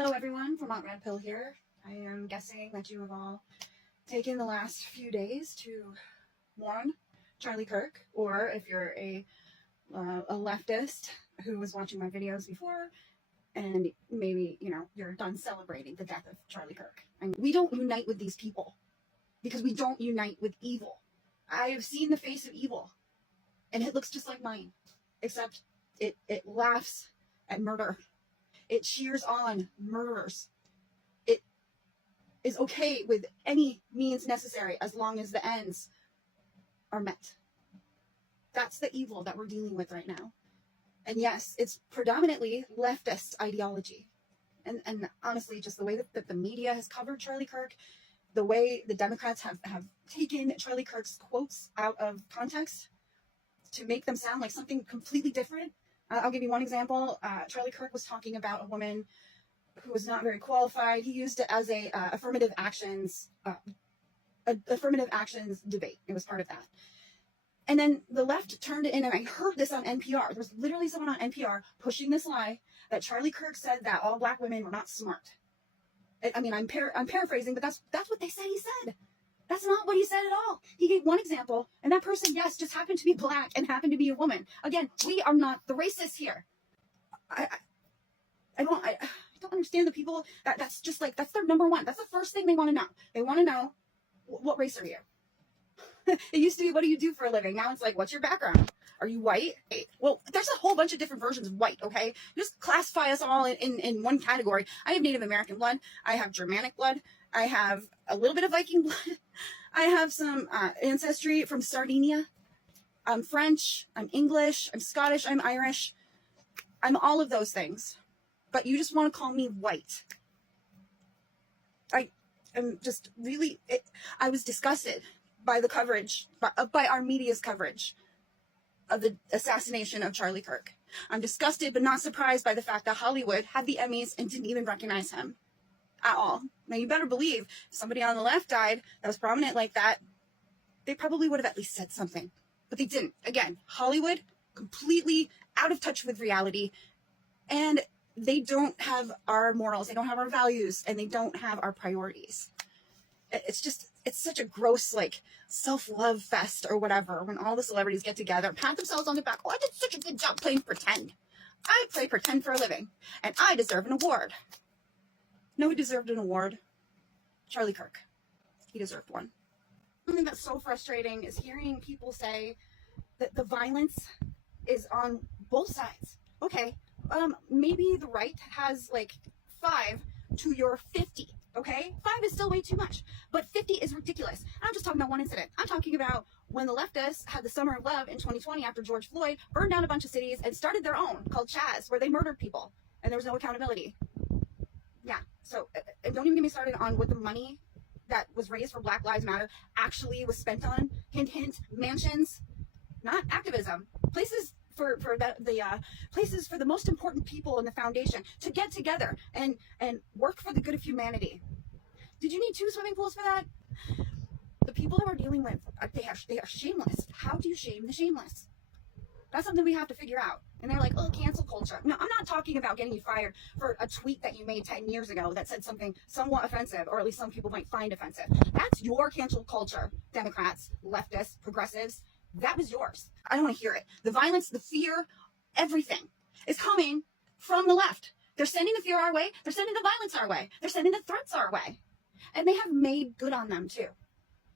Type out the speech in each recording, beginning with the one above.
Hello everyone, Vermont Red Pill here. I am guessing that you have all taken the last few days to mourn Charlie Kirk, or if you're a leftist who was watching my videos before, and maybe, you're done celebrating the death of Charlie Kirk. And we don't unite with these people because we don't unite with evil. I have seen the face of evil, and it looks just like mine, except it laughs at murder. It cheers on murderers. It is okay with any means necessary as long as the ends are met. That's the evil that we're dealing with right now. And yes, it's predominantly leftist ideology. And honestly, just the way that the media has covered Charlie Kirk, the way the Democrats have taken Charlie Kirk's quotes out of context to make them sound like something completely different. I'll give you one example. Charlie Kirk was talking about a woman who was not very qualified. He used it as a affirmative actions debate. It was part of that. And then the left turned it in, and I heard this on NPR. There was literally someone on NPR pushing this lie that Charlie Kirk said that all black women were not smart. I mean, I'm paraphrasing, but that's what they said he said. That's not what he said at all. He gave one example, and that person, yes, just happened to be black and happened to be a woman. Again, we are not the racists here. I don't understand the people that's just like, that's their number one. That's the first thing they want to know. They want to know, what race are you? It used to be, what do you do for a living? Now it's like, what's your background? Are you white? Well, there's a whole bunch of different versions of white, okay? Just classify us all in one category. I have Native American blood. I have Germanic blood. I have a little bit of Viking blood. I have some ancestry from Sardinia. I'm French. I'm English. I'm Scottish. I'm Irish. I'm all of those things. But you just want to call me white. I am just really... I was disgusted by the coverage, by our media's coverage of the assassination of Charlie Kirk. I'm disgusted but not surprised by the fact that Hollywood had the Emmys and didn't even recognize him at all. Now, you better believe if somebody on the left died that was prominent like that, they probably would have at least said something. But they didn't. Again, Hollywood, completely out of touch with reality, and they don't have our morals, they don't have our values, and they don't have our priorities. It's such a gross, like, self-love fest or whatever when all the celebrities get together, pat themselves on the back. Oh, I did such a good job playing pretend. I play pretend for a living, and I deserve an award. No, he deserved an award. Charlie Kirk. He deserved one. Something that's so frustrating is hearing people say that the violence is on both sides. Okay, maybe the right has like 5 to your 50. Okay, 5 is still way too much, but 50 is ridiculous. I'm just talking about one incident. I'm talking about when the leftists had the Summer of Love in 2020 after George Floyd burned down a bunch of cities and started their own called Chaz, where they murdered people, and there was no accountability. Yeah, so don't even get me started on what the money that was raised for Black Lives Matter actually was spent on. Hint, hint, mansions, not activism. Places for the places for the most important people in the foundation to get together and work for the good of humanity. Did you need 2 swimming pools for that? The people that we're dealing with, they are shameless. How do you shame the shameless? That's something we have to figure out. And they're like, oh, cancel culture. No, I'm not talking about getting you fired for a tweet that you made 10 years ago that said something somewhat offensive, or at least some people might find offensive. That's your cancel culture, Democrats, leftists, progressives. That was yours. I don't want to hear it. The violence, the fear, everything is coming from the left. They're sending the fear our way. They're sending the violence our way. They're sending the threats our way. And they have made good on them too.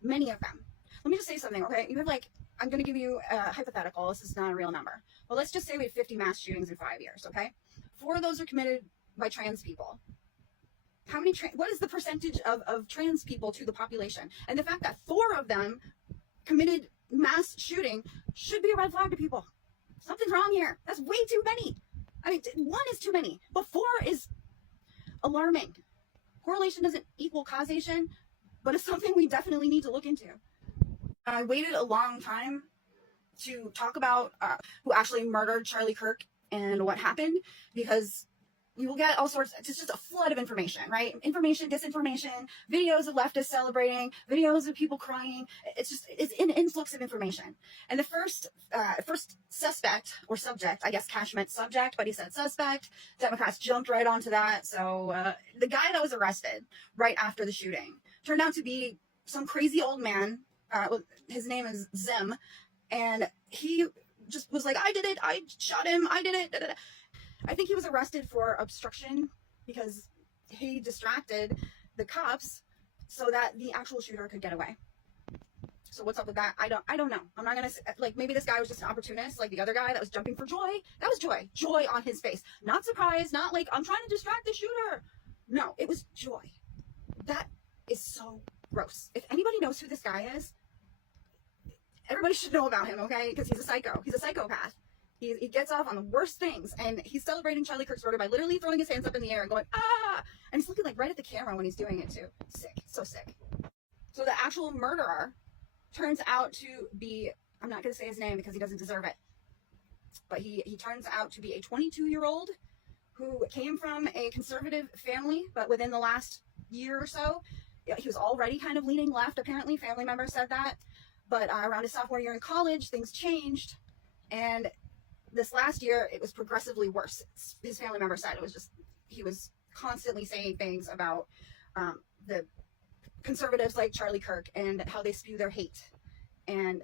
Many of them. Let me just say something, okay? You have like, I'm going to give you a hypothetical. This is not a real number. Well, let's just say we have 50 mass shootings in 5 years, okay? 4 of those are committed by trans people. How many, what is the percentage of trans people to the population? And the fact that 4 of them committed mass shooting should be a red flag to people. Something's wrong here. That's way too many. I mean, 1 is too many, but 4 is alarming. Correlation doesn't equal causation, but it's something we definitely need to look into. I waited a long time to talk about who actually murdered Charlie Kirk and what happened, because you will get all sorts, it's just a flood of information, right? Information, disinformation, videos of leftists celebrating, videos of people crying. It's an influx of information. And the first suspect or subject, I guess Cash meant subject, but he said suspect. Democrats jumped right onto that. So the guy that was arrested right after the shooting turned out to be some crazy old man. His name is Zim. And he just was like, I did it. I shot him. I did it. Da, da, da. I think he was arrested for obstruction because he distracted the cops so that the actual shooter could get away. So what's up with that? I don't know. I'm not going to, like, maybe this guy was just an opportunist, like the other guy that was jumping for joy. That was joy. Joy on his face. Not surprise, not like, I'm trying to distract the shooter. No, it was joy. That is so gross. If anybody knows who this guy is, everybody should know about him, okay? Because he's a psycho. He's a psychopath. He gets off on the worst things, and he's celebrating Charlie Kirk's murder by literally throwing his hands up in the air and going, ah! And he's looking like right at the camera when he's doing it too. Sick. So sick. So the actual murderer turns out to be, I'm not going to say his name because he doesn't deserve it, but he turns out to be a 22-year-old who came from a conservative family, but within the last year or so, he was already kind of leaning left, apparently. Family members said that. But around his sophomore year in college, things changed, and this last year, it was progressively worse. His family member said it was just, he was constantly saying things about the conservatives like Charlie Kirk and how they spew their hate. And,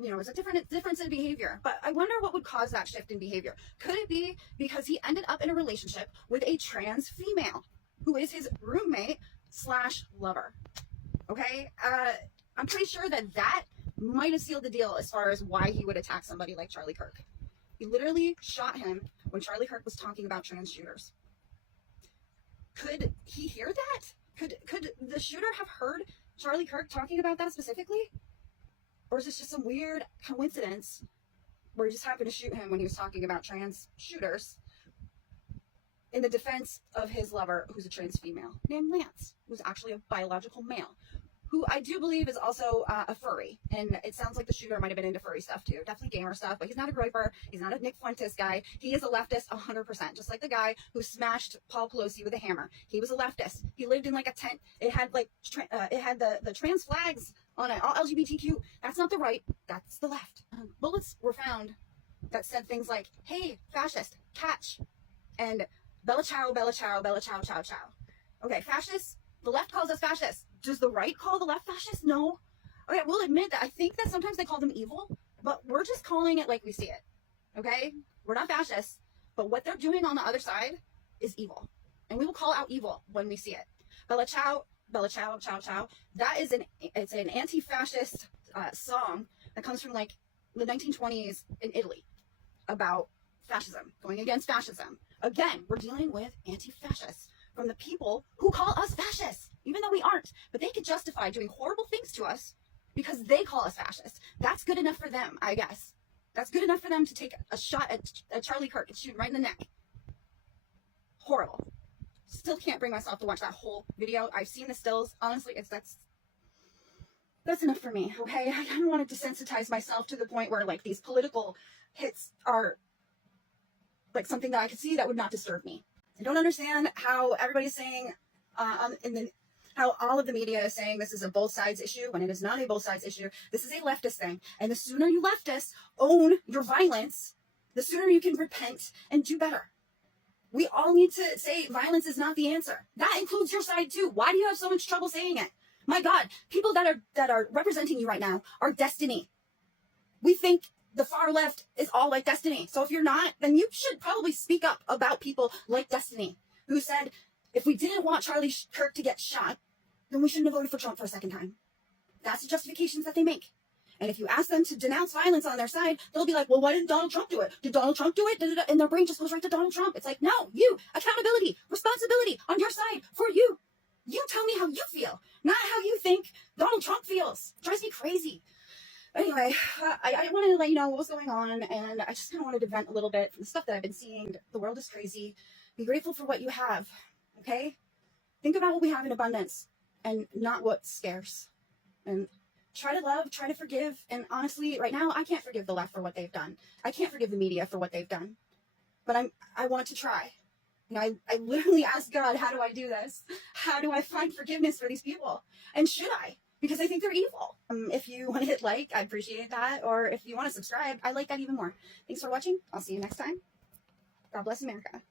you know, it's a difference in behavior. But I wonder what would cause that shift in behavior. Could it be because he ended up in a relationship with a trans female who is his roommate / lover? Okay? I'm pretty sure that might have sealed the deal as far as why he would attack somebody like Charlie Kirk. He literally shot him when Charlie Kirk was talking about trans shooters. Could he hear that? Could the shooter have heard Charlie Kirk talking about that specifically? Or is this just some weird coincidence where he just happened to shoot him when he was talking about trans shooters in the defense of his lover, who's a trans female named Lance, who's actually a biological male, who I do believe is also a furry. And it sounds like the shooter might have been into furry stuff too. Definitely gamer stuff, but he's not a groyper. He's not a Nick Fuentes guy. He is a leftist 100%, just like the guy who smashed Paul Pelosi with a hammer. He was a leftist. He lived in like a tent. It had like, it had the trans flags on it, all LGBTQ. That's not the right, that's the left. Bullets were found that said things like, hey, fascist, catch. And Bella Ciao, Bella Ciao, Bella Ciao, Ciao, Ciao. Okay, fascists, the left calls us fascists. Does the right call the left fascist? No. Okay, we'll admit that I think that sometimes they call them evil, but we're just calling it like we see it. Okay? We're not fascists, but what they're doing on the other side is evil. And we will call out evil when we see it. Bella Ciao, Ciao, Ciao. That is it's an anti-fascist song that comes from like the 1920s in Italy about fascism, going against fascism. Again, we're dealing with anti-fascists from the people who call us fascists, even though we aren't. But they could justify doing horrible things to us because they call us fascists. That's good enough for them, I guess. That's good enough for them to take a shot at Charlie Kirk and shoot him right in the neck. Horrible. Still can't bring myself to watch that whole video. I've seen the stills. Honestly, that's enough for me, okay? I don't want to desensitize myself to the point where like these political hits are like something that I could see that would not disturb me. I don't understand how everybody's saying, how all of the media is saying this is a both sides issue when it is not a both sides issue. This is a leftist thing. And the sooner you leftists own your violence, the sooner you can repent and do better. We all need to say violence is not the answer. That includes your side too. Why do you have so much trouble saying it? My God, people that are representing you right now are destiny. We think the far left is all like Destiny. So if you're not, then you should probably speak up about people like Destiny, who said, if we didn't want Charlie Kirk to get shot, then we shouldn't have voted for Trump for a second time. That's the justifications that they make. And if you ask them to denounce violence on their side, they'll be like, well, why didn't Donald Trump do it? Did Donald Trump do it? And their brain just goes right to Donald Trump. It's like, no, you, accountability, responsibility on your side for you. You tell me how you feel, not how you think Donald Trump feels. It drives me crazy. Anyway, I wanted to let you know what was going on, and I just kind of wanted to vent a little bit from the stuff that I've been seeing. The world is crazy. Be grateful for what you have, okay? Think about what we have in abundance and not what's scarce. And try to love, try to forgive. And honestly, right now, I can't forgive the left for what they've done. I can't forgive the media for what they've done. But I want to try. You know, I literally asked God, how do I do this? How do I find forgiveness for these people? And should I? Because I think they're evil. If you want to hit like, I appreciate that. Or if you want to subscribe, I like that even more. Thanks for watching. I'll see you next time. God bless America.